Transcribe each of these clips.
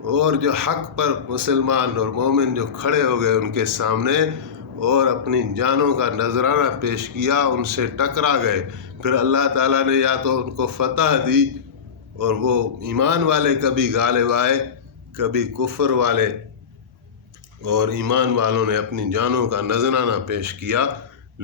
اور جو حق پر مسلمان اور مومن جو کھڑے ہو گئے ان کے سامنے اور اپنی جانوں کا نذرانہ پیش کیا، ان سے ٹکرا گئے، پھر اللہ تعالیٰ نے یا تو ان کو فتح دی اور وہ ایمان والے کبھی غالب آئے، کبھی کفر والے، اور ایمان والوں نے اپنی جانوں کا نذرانہ پیش کیا،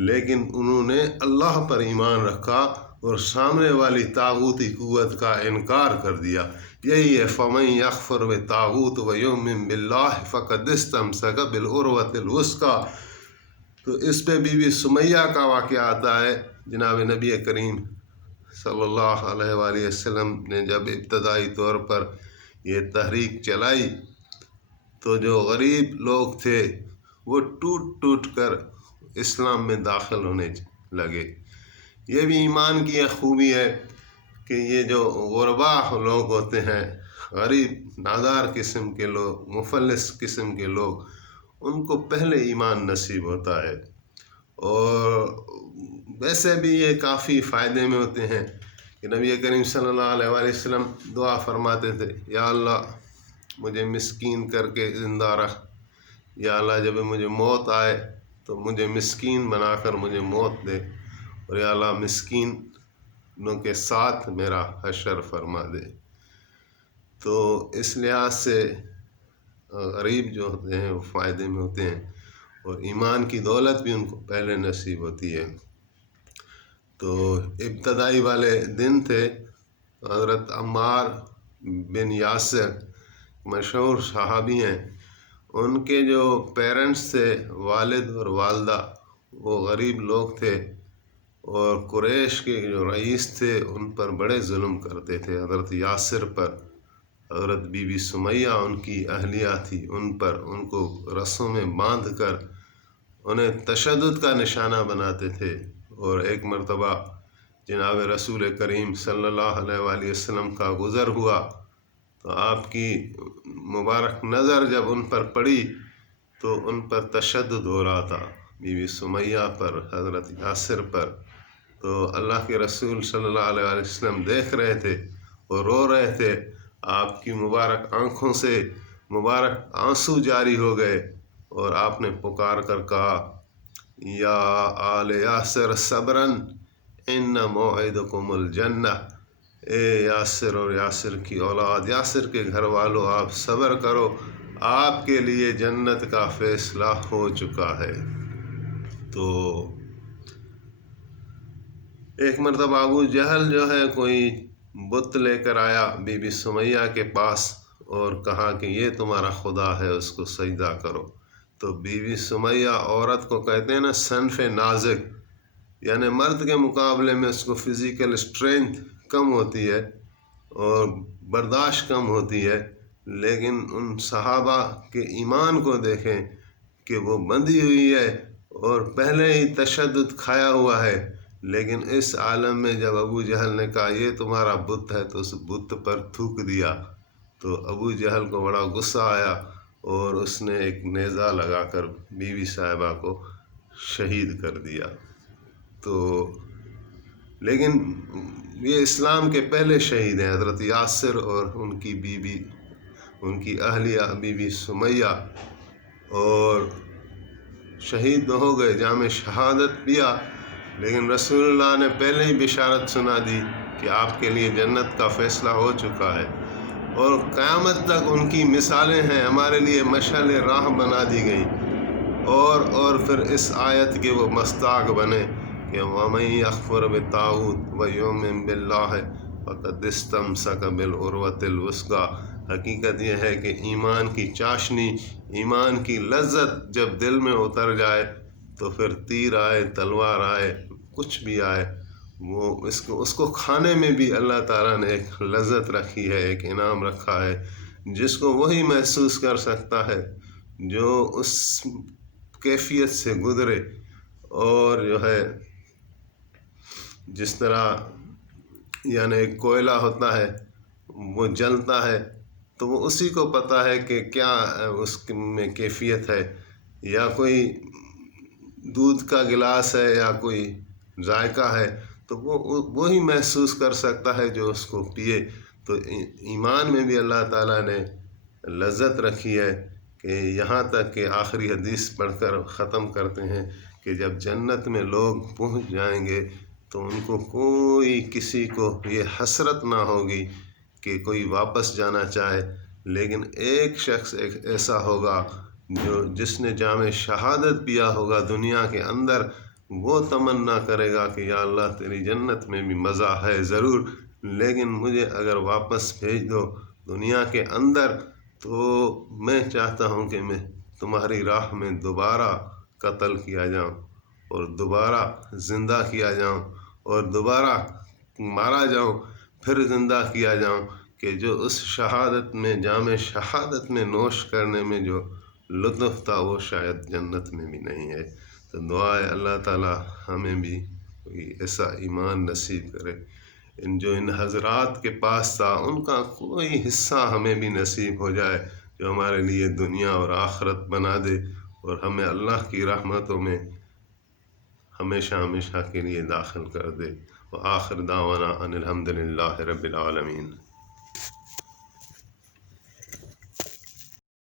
لیکن انہوں نے اللہ پر ایمان رکھا اور سامنے والی طاغوتی قوت کا انکار کر دیا۔ یہی ہے فَمَن يَكْفُرْ بِالطَّاغُوتِ وَيُؤْمِن بِاللَّهِ فَقَدِ اسْتَمْسَكَ بِالْعُرْوَةِ الْوُثْقَىٰ۔ تو اس پہ بی بی سمیہ کا واقعہ آتا ہے۔ جناب نبی کریم صلی اللہ علیہ وآلہ وسلم نے جب ابتدائی طور پر یہ تحریک چلائی تو جو غریب لوگ تھے وہ ٹوٹ ٹوٹ کر اسلام میں داخل ہونے لگے۔ یہ بھی ایمان کی ایک خوبی ہے کہ یہ جو غربا لوگ ہوتے ہیں، غریب نادار قسم کے لوگ، مفلس قسم کے لوگ، ان کو پہلے ایمان نصیب ہوتا ہے۔ اور ویسے بھی یہ کافی فائدے میں ہوتے ہیں کہ نبی کریم صلی اللہ علیہ وآلہ وسلم دعا فرماتے تھے، یا اللہ مجھے مسکین کر کے زندہ رکھ، یا اللہ جب مجھے موت آئے تو مجھے مسکین بنا کر مجھے موت دے، اور یا اللہ مسکینوں کے ساتھ میرا حشر فرما دے۔ تو اس لحاظ سے غریب جو ہوتے ہیں وہ فائدے میں ہوتے ہیں، اور ایمان کی دولت بھی ان کو پہلے نصیب ہوتی ہے۔ تو ابتدائی والے دن تھے، حضرت عمار بن یاسر مشہور صحابی ہیں، ان کے جو پیرنٹس تھے، والد اور والدہ، وہ غریب لوگ تھے، اور قریش کے جو رئیس تھے ان پر بڑے ظلم کرتے تھے، حضرت یاسر پر۔ حضرت بی بی سمیہ ان کی اہلیہ تھی، ان پر ان کو رسوں میں باندھ کر انہیں تشدد کا نشانہ بناتے تھے۔ اور ایک مرتبہ جناب رسول کریم صلی اللہ علیہ وآلہ وسلم کا گزر ہوا تو آپ کی مبارک نظر جب ان پر پڑی تو ان پر تشدد ہو رہا تھا، بی بی سمیہ پر، حضرت یاسر پر۔ تو اللہ کے رسول صلی اللہ علیہ وآلہ وسلم دیکھ رہے تھے اور رو رہے تھے، آپ کی مبارک آنکھوں سے مبارک آنسو جاری ہو گئے، اور آپ نے پکار کر کہا، یا آل یاسر صبراً ان موعدکم الجنہ، اے یاسر اور یاسر کی اولاد، یاسر کے گھر والوں، آپ صبر کرو، آپ کے لیے جنت کا فیصلہ ہو چکا ہے۔ تو ایک مرتبہ ابو جہل جو ہے کوئی بت لے کر آیا بی بی سمیہ کے پاس اور کہا کہ یہ تمہارا خدا ہے، اس کو سجدہ کرو۔ تو بی بی سمیہ عورت کو کہتے ہیں نا صنف نازک، یعنی مرد کے مقابلے میں اس کو فزیکل اسٹرینتھ کم ہوتی ہے اور برداشت کم ہوتی ہے، لیکن ان صحابہ کے ایمان کو دیکھیں کہ وہ بندھی ہوئی ہے اور پہلے ہی تشدد کھایا ہوا ہے، لیکن اس عالم میں جب ابو جہل نے کہا یہ تمہارا بت ہے تو اس بت پر تھوک دیا، تو ابو جہل کو بڑا غصہ آیا اور اس نے ایک نیزہ لگا کر بیوی صاحبہ کو شہید کر دیا۔ تو لیکن یہ اسلام کے پہلے شہید ہیں، حضرت یاسر اور ان کی بیوی، ان کی اہلیہ بی بی سمیہ، اور شہید ہو گئے، جام شہادت پیا، لیکن رسول اللہ نے پہلے ہی بشارت سنا دی کہ آپ کے لیے جنت کا فیصلہ ہو چکا ہے، اور قیامت تک ان کی مثالیں ہیں، ہمارے لیے مشعل راہ بنا دی گئی۔ اور پھر اس آیت کے وہ مصداق بنے کہ وَمَن يَكْفُرْ بِالطَّاغُوتِ وَيُؤْمِن بِاللَّهِ فَقَدِ اسْتَمْسَكَ بِالْعُرْوَةِ الْوُثْقَىٰ۔ حقیقت یہ ہے کہ ایمان کی چاشنی، ایمان کی لذت جب دل میں اتر جائے تو پھر تیر آئے، تلوار آئے، کچھ بھی آئے، وہ اس کو کھانے میں بھی اللہ تعالیٰ نے ایک لذت رکھی ہے، ایک انعام رکھا ہے، جس کو وہی محسوس کر سکتا ہے جو اس کیفیت سے گزرے۔ اور جو ہے جس طرح یعنی ایک کوئلہ ہوتا ہے، وہ جلتا ہے تو وہ اسی کو پتہ ہے کہ کیا اس میں کیفیت ہے، یا کوئی دودھ کا گلاس ہے یا کوئی ذائقہ ہے تو وہ وہی محسوس کر سکتا ہے جو اس کو پیے۔ تو ایمان میں بھی اللہ تعالیٰ نے لذت رکھی ہے کہ یہاں تک کہ آخری حدیث پڑھ کر ختم کرتے ہیں کہ جب جنت میں لوگ پہنچ جائیں گے تو ان کو کوئی کسی کو یہ حسرت نہ ہوگی کہ کوئی واپس جانا چاہے، لیکن ایک شخص ایسا ہوگا جس نے جام شہادت پیا ہوگا دنیا کے اندر، وہ تمنا کرے گا کہ یا اللہ تیری جنت میں بھی مزہ ہے ضرور، لیکن مجھے اگر واپس بھیج دو دنیا کے اندر تو میں چاہتا ہوں کہ میں تمہاری راہ میں دوبارہ قتل کیا جاؤں اور دوبارہ زندہ کیا جاؤں اور دوبارہ مارا جاؤں، پھر زندہ کیا جاؤں، کہ جو اس شہادت میں جام شہادت میں نوش کرنے میں جو لطف تھا وہ شاید جنت میں بھی نہیں ہے۔ تو دعا ہے اللہ تعالی ہمیں بھی کوئی ایسا ایمان نصیب کرے ان حضرات کے پاس تھا، ان کا کوئی حصہ ہمیں بھی نصیب ہو جائے جو ہمارے لیے دنیا اور آخرت بنا دے اور ہمیں اللہ کی رحمتوں میں ہمیشہ ہمیشہ کے لیے داخل کر دے۔ وآخر دعوانا ان الحمد للہ رب العالمین۔